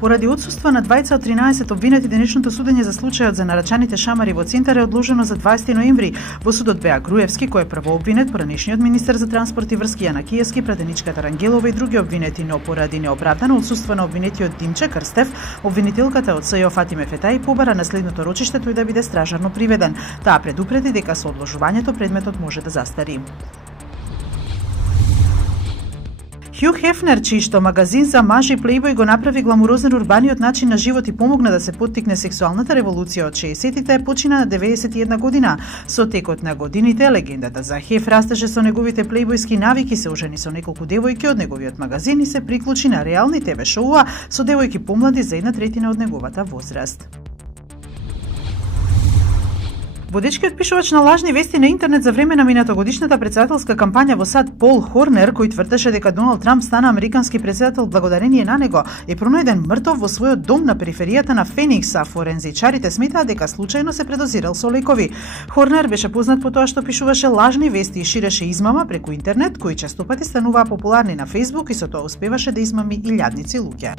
Поради отсуство на двајца од 13 обвинети, денешното судење за случајот за нарачаните шамари во Цинтар е одложено за 20 ноември. Во судот беа Груевски, кој е првообвинет, поранешниот министер за транспорт и врски Јана Киевски, пратеничката Рангелова и други обвинети, но поради неоправдано отсуство на обвинетиот Димче Крстев, обвинителката од СЈО Фатиме Фетаи побара на следното рочиште тој да биде стражарно приведен. Таа предупреди дека со одложувањето предметот може да застари. Хју Хефнер, чијшто магазин за мажи Плейбој го направи гламурозен урбаниот начин на живот и помогна да се поттикне сексуалната револуција од 60-тите, почина на 91 година. Со текот на годините, легендата за Хеф растеше со неговите плейбојски навики, се ожени со неколку девојки од неговиот магазин и се приклучи на реални ТВ шоуа со девојки помлади за 1/3 од неговата возраст. Водечкиот пишувач на лажни вести на интернет за време на минатогодишната претседателска кампања во САД Пол Хорнер, кој тврдеше дека Доналд Трамп стана американски претседател благодарение на него, е пронајден мртов во својот дом на периферијата на Феникс, а форензичарите сметаат дека случајно се предозирал со лекови. Хорнер беше познат по тоа што пишуваше лажни вести и ширеше измама преку интернет, кои честопати стануваа популарни на Facebook и со тоа успеваше да измами илјадници луѓе.